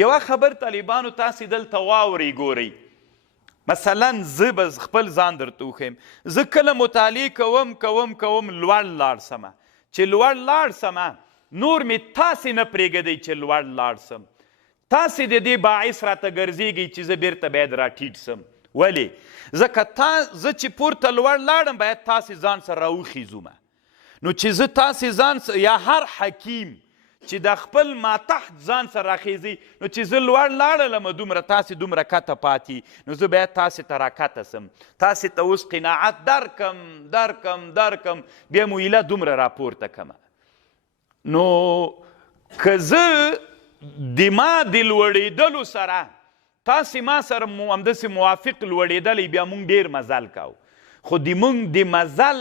یوه خبر طالبانو تاسې دلته واورئ ګورئ مثلا زه به خپل ځان درته وښیم زه کله مطالعې کوم لوړ لاړ سمه چې لوړ لاړ سمه نور مې تاسې نه پرېږدئ چې لوړ لاړ سم تاسې د دې باعث راته ګرځېږئ چې زه بیرته باید راټیټ سم ولې ځکه زه چې پورته لوړ لاړم باید تاسې ځان سره راوخیزومه نو چې زه تاسې ځان یا هر حکیم چې د خپل ماتحت ځان سره راخیزي نو چې زه لوړ لاړلم دومره تاسې دومره کته پاتې نو زه باید تاسې ته راکته سم تاسې ته اوس قناعت درکم بیا مو ایله دومره راپورته کمه نو که زه د ما د لوړېدلو سره تاسې ما سره همداسې موافق لوړېدلی بیا موږ ډېر مزل کوو خو د موږ د مزل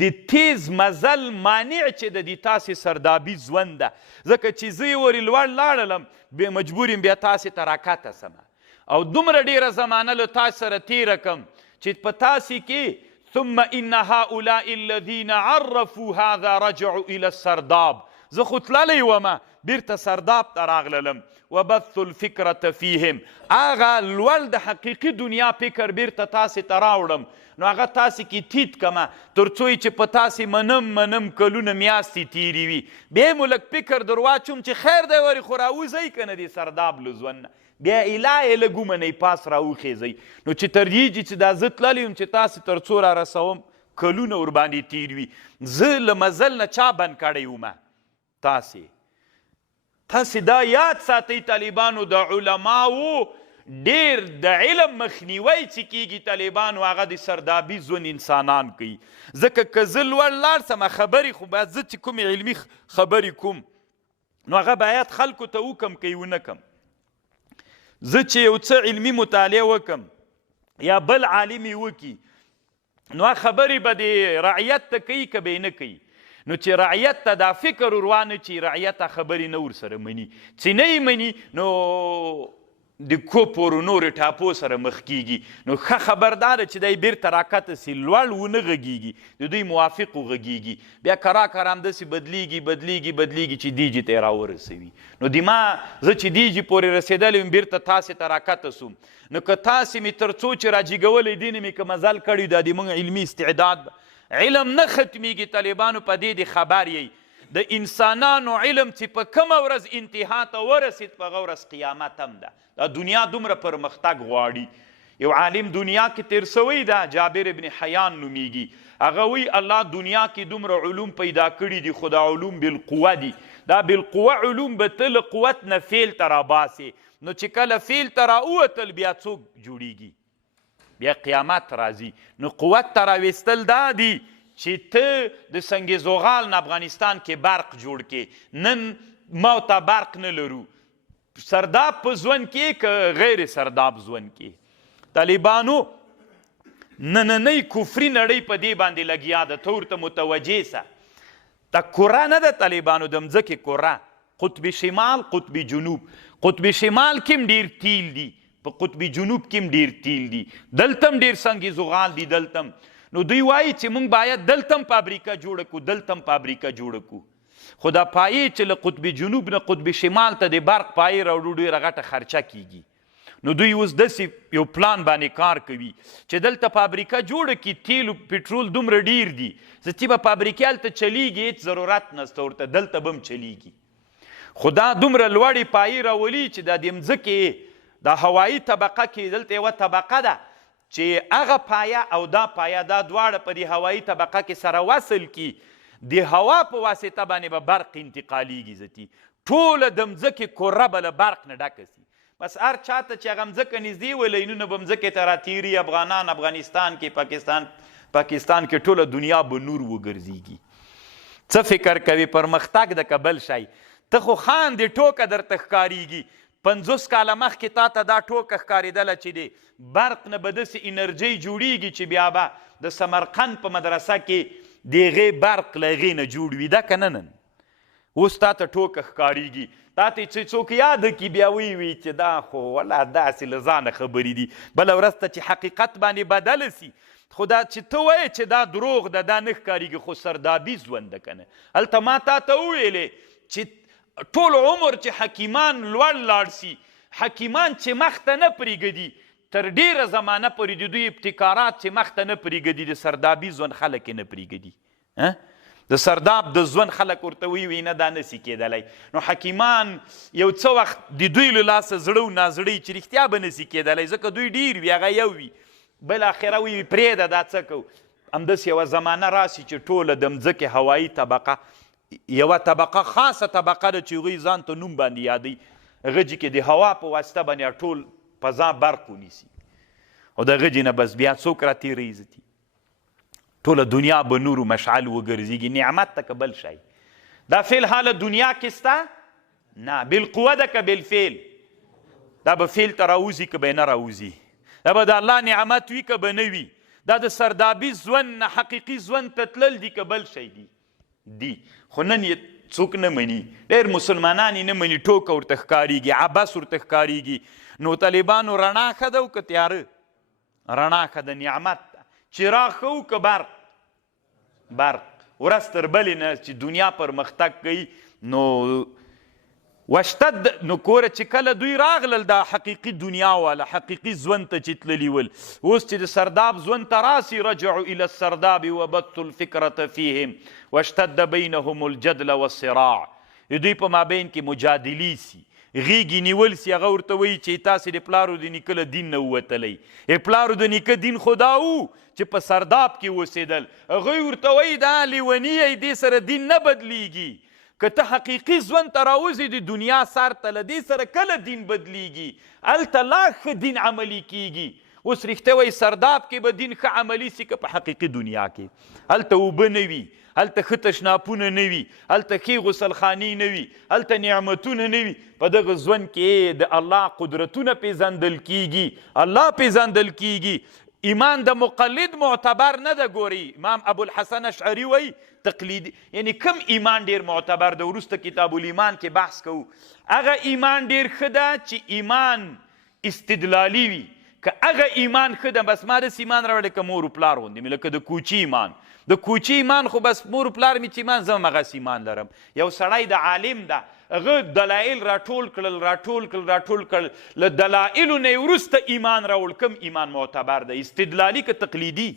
د تیز مزل مانع چې د دې تاسې سردابي ژوند ده ځکه چې زه یې ورې لوړ لاړلم بیا مجبور یم بیا تاسې ته راکته سمه او دومره ډېره زمانه له تاسې سره تېره کم چې په تاسې کې ثم ان هؤلاء الذين عرفوا هذا رجعوا الى السرداب زه خو تللی ومه بیرته سرداب ته راغللم وبث الفکرة فیهم هغه لوړ د حقیقي دنیا فکر بیرته تاسې ته راوړم نو هغه تاسې کې ټیټ کمه تر څو چې په تاسې منم کلونه میاشتې تېرې وي بیا مو لږ فکر در واچوم چې خیر دی ورې خو راوځئ که نه د سرداب له ژوند نه بیا الهی لږ ومنئ پاس راوخیزئ نو چې ترجیږي چې دا زه تللی یم چې تاسې تر څو رارسوم کلونه ورباندې تېر وي زه له مزل نه چا بند کړی ومه تاسې دا یاد ساتئ طالبانو د علماو ډېر د علم مخنیوی چې کیږي طالبانو هغه د سردابي ژوند انسانان کوي ځکه که زه لوړ لاړ سمه خبرې خو باید زه چې کومې علمي خبرې کوم نو هغه باید خلکو ته وکم که یې ونه کم زه چې یو څه علمي مطالعه وکم یا بل عالم یې وکړي نو خبرې به د رعیت ته کوي که به یې نه کوي نو چې رعیت ته دا فکر وروانه چې رعیت خبرې نه ورسره مني چې نه یې مني نو د کوپر و نورې ټاپو سره مخ کیږي نو ښه خبرداره چې دی بیرته راکته سي لوړ ونه غږیږي د دوی موافق وغږیږي بیا کرا همداسې بدلیږي چې دیجې ته یې راورسوي نو د ما زه چې دیجې پورې رسېدلی یم بیرته تاسې ته راکته سوم نو که تاسې مې تر څو چې راجیګولی دي نه مې که مزل کړی دا د موږ علمي استعداد علم نه ختمیږي طالبانو په دې د خبر یی د انسانانو علم چې په کومه ورځ انتها ته ورسید په هغه ورځ قیامت هم ده دا دنیا دومره پرمختګ غواړي یو عالم دنیا کې تیر سوی ده جابر ابن حیان نومیږي هغه وی الله دنیا کې دومره علوم پیدا کړي دي خو دا علوم بالقوه دي دا بالقوه علوم به ته له قوت نه فیل ته راباسې نو چې کله فیل ته راووتل بیا څوک جوړیږي بیا قیامت راځي نو قوت ته راویستل دا دي چې ته د سنگ زغال نه افغانستان کې برق جوړ کې نن ما ته برق نه لرو سرداب په ژوند کې که غیر سرداب ژوند کې طالبانو نننۍ کفري نړۍ په دې باندې لګیا ده ته ورته متوجه سه دا کره نه ده طالبانو د مځکې کره قطب شمال قطب جنوب قطب شمال کې هم ډېر تیل دي په قطب جنوب کې هم ډېر تیل دي دلته هم ډېر سنگ زغال دي دلته نو دوی وایي چې موږ باید دلته هم فابریکه جوړه کړو دلته هم فابریکه جوړه کړو خو دا پایې چې له قطب جنوب نه قطب شمال ته د برق پایې راوړو ډېره غټه خرچه کیږي نو دوی اوس داسې یو پلان باندې کار کوي چې دلته فابریکه جوړه کړي تیل پټرول دومره ډېر دي چې به فابریکې هلته چلیږي هېڅ ضرورت نشته ورته دلته به هم چلیږي خو دا دومره لوړې پایې راولي چې دا د مځکې دا هوایي طبقه کې دلته یوه طبقه ده چې هغه پایه او دا پایه دا دواړه په دې هوایي طبقه کې سره وصل کي د هوا په واسطه باندې به برق انتقالیږي ځتي ټوله د مځکې کره به له برق نه ډکه سي بس هر چاته چې هغه مځکه نږدې ولینونه به مځکې ته راتېري افغانان افغانستان کې پاکستان کې ټوله دنیا به نور وګرځېږي څه فکر کوي پرمختګ د که بل شی ته خو خاندې ټوکه درته ښکارېږي 50 کاله مخکې تا ته دا ټوکه ښکارېدله چې د برق نه به داسې انرژۍ جوړېږي چې بیا به د سمرقند په مدرسه کې د هغې برق له هغې نه جوړ وي دا که نه نن اوس تا ته ټوکه ښکارېږي تا ته چې څوک یاده کړي بیا وی چې دا خو والله داسې له ځانه خبرې دي بله ورځ ته چې حقیقت باندې بدله سي خو دا چې ته وایې چې دا دروغ ده دا نه ښکارېږي خو سردابي ژوند ده که نه هلته ما تا ته وویلې چې ټول عمر چې حکیمان لوړ لاړ سي، حکیمان چې مخته نه پرېږدي، تر ډیره زمانه پورې د دوی ابتکارات چې مخته نه پرېږدي، د سردابي ژوند خلک یې نه پرېږدي. د سرداب د ژوند خلک ورته وی نه دا نسي کېدلی. نو حکیمان یو څه وخت د دوی له لاسه زړه و نازړی چې رښتیا به نسي کېدلی، ځکه دوی ډېر وي، هغه یو وي، بالاخره وی پرېږده دا څه کوو. همداسې یوه زمانه راسي چې ټوله د مځکې هوایي طبقه، یوه طبقه خاصه طبقه ده چې هغوی ځان ته نوم باندې یادوي، هغه چې د هوا په واسطه باندې ټول فضا برق ونیسي، او د هغه نه بس بیا څوک راتېره عزتي، ټوله دنیا به نورو مشعل وګرځېږي. نعمت ته که بل شی دا فی الحال دنیا کې سته نه، بالقوه ده که بالفعل، دا به فعل ته راوځي که به نه راوځي، دا به د الله نعمت وي که به نه وي، دا د سردابي ژوند نه حقیقي ژوند ته تلل دي که بل شی دي. خو نن یې څوک نه مني، ډېر مسلمانان یې نه مني، ټوکه ورته ښکارېږي، عبث ورته ښکارېږي. نو طالبانو رڼا ښه ده او که تیاره؟ رڼا ښه ده، نعمت ده. چراغ ښه و که برق؟ برق. ورځ تر بلې نه چې دنیا پرمختګ کوي، نو وشتد نو کوره چې کله دوی راغلل دا حقیقي دنیا والا حقیقي ژوند ته چې تللي ول، اوس چې د سرداب ژوند ته راسي، رجعوا الى السرداب وبثوا الفکرة فیهم واشتد بینهم الجدل والصراع، د دوی په مابین کې مجادلې سي، غیږې نیول سي. هغه ورته وایي چې تاسې د پلارو د نیکه له دین نه ووتلی، پلارو د نیکه دین خو دا و چې په سرداب کې اوسېدل، هغوی ورته وایي دا لیوني یې، دې سره دین نه بدلیږي. که ته حقیقي ژوند ته راوځې د دنیا سر ته، له دې سره کله دین بدلیږي؟ هلته لا ښه دین عملي کیږي. اوس رښتیا وایي سرداب کې به دین ښه عملي سي که په حقیقي دنیا کې؟ هلته اوبه نه وي، هلته ښه تشناپونه نه وي، هلته ښې غسلخانې نه وي، هلته نعمتونه نه وي. په دغه ژوند کې د الله قدرتونه پیژندل کیږي، الله پیژندل کیږي. ایمان د مقلد معتبر نه ده. ګوري امام ابوالحسن اشعري وایي تقلیدي، یعنی کم ایمان ډیر معتبر ده؟ وروسته کتاب الایمان کې بحث کوو. هغه ایمان ډیر ښه ده چې ایمان استدلالي وي. که هغه ایمان ښه ده، بس ما داسې ایمان راوړی که مور و پلار غوندې مې، لکه د کوچي ایمان. د کوچي ایمان خو بس مور و پلار مې چې ایمان زه هم هغسې ایمان لرم. یو سړی د عالم ده، هغه دلایل راټول کړل، له دلایلو نه یې وروسته ایمان راوړ. کوم ایمان معتبر ده؟ استدلالي که تقلیدي؟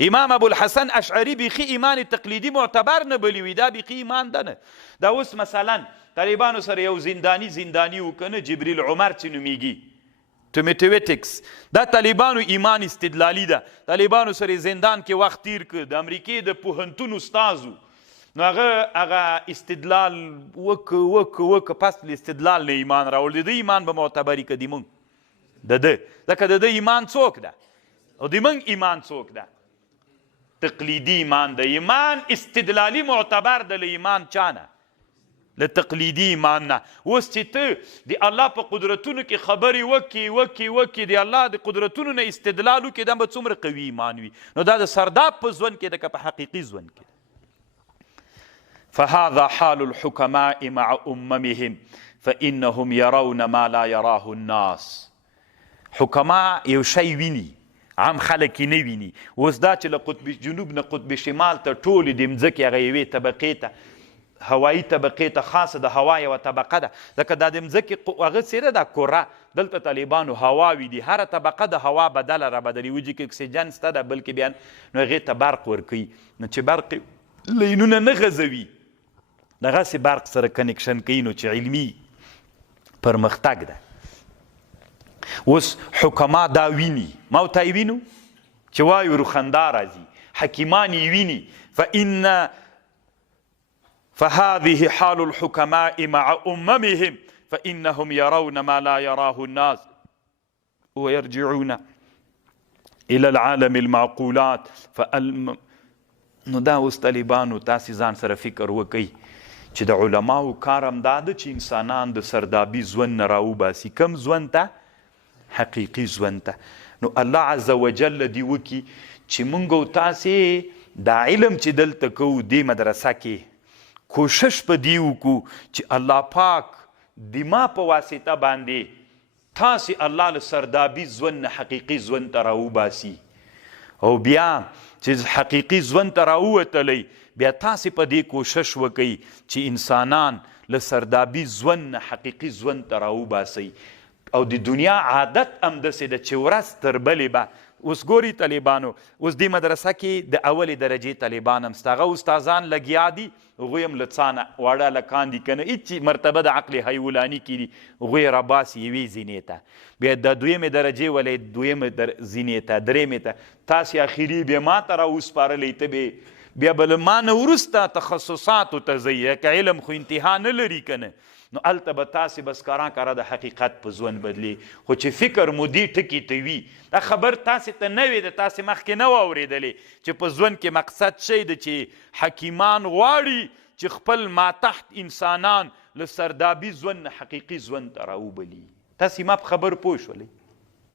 امام ابوالحسن اشعري بیخي ایمان تقلیدي معتبر نه بلی وي، دا بیخي ایمان ده نه. دا اوس مثلا طالبانو سره یو زنداني و که نه، جبریل عمر چې نومیږي، تومیټویټکس، دا طالبانو ایمان استدلالي ده. طالبانو سره زندان کې وخت تیر کړ، د امریکې د پوهنتون استاذ و، نو هغه استدلال وکه پس له استدلال نه ایمان راوړ. د ده ایمان به معتبري که د مونږ د ده، ځکه د ده ایمان څوک ده او د مونږ ایمان څوک ده؟ تقلیدي ایمان ده. ایمان استدلالي معتبر ده له ایمان چا نه؟ له تقلیدي ایمان نه. اوس چې ته د الله په قدرتونو کې خبرې وکې د الله د قدرتونو نه استدلال وکې، دا به څومره قوي ایمان وي. نو دا د سرداب په ژوند کې ده که په حقیقي ژوند کې؟ فهذا حال الحكماء مع أممهم فإنهم يرون ما لا يراه الناس. حکما یو شی ویني، عام خلک یې نه ویني. اوس دا چې له قطب جنوب نه قطب شمال ته ټولې د مځکې هغه یوې طبقې ته، هوایي طبقې ته، خاصه د هوا یوه طبقه ده، ځکه دا د مځکې هغه څیره ده کره، دلته طالبانو هواوي دي، هره طبقه د هوا بدله را بدلي، وجې کې اکسیجن سته ده، بلکې بیا نو هغې ته برق ورکوي. نو چې برق لینونه نه غځوي، دغسې برق سره کنیکشن کوي، نو چې علمي پرمختګ ده. اوس حکما دا ویني، ما ورته یې وینو چې وایو روخندا راځي، حکیمان یې ویني. فهذه حال الحكماء مع أممهم فإنهم يرون ما لا يراه الناس ويرجعون إلى العالم المعقولات. نو دا اوس طالبانو تاسې ځان سره فکر وکئ چې د علماو کار همدا ده چې انسانان د سردابي ژوند نه راوباسي. کم ژوند ته؟ حقیقي ژوند ته. نو الله عز وجل دې وکړي چې موږ او تاسې دا علم چې دلته کوو دې مدرسه کې کوشش په دې وکړو چې الله پاک د ما په واسطه باندې تاسې الله له سردابي ژوند نه حقیقي ژوند ته راوباسي، او بیا چې حقیقي ژوند ته راووتلی، بیا تاسې په دې کوشش وکئ چې انسانان له سردابي ژوند نه حقیقي ژوند ته راوباسئ او د دنیا عادت همداسې ده چې ورځ تر بلې به اوس ګوري طالبانو اوس دې مدرسه کې د اولې درجې طالبان هم سته هغه استادان لګیا دي هغوی هم له څانه واړه هلکان دي که نه هېڅ مرتبه د عقل حیولاني کې دي هغوی یې راباسي یوې زینې ته بیا د دویمې درجې ولې دویمې زینې ته درېیمې ته تاسې اخري بیا ما ته راوسپارلی ته به بیا به له ما نه وروسته تخصصاتو ته ځئ که علم خو انتها نه لري که نه نو هلته به تاسې بس کارا د حقیقت په ژوند بدلی خو چې فکر مو دې ټکي ته وي دا خبر تاسې ته نه وي د تاسې مخکې نه و اورېدلې چې په ژوند کې مقصد شی ده چې حکیمان غواړي چې خپل ماتحت انسانان له سردابي ژوند نه حقیقي ژوند ته راوبلي تاسې ما په خبر پوه شولئ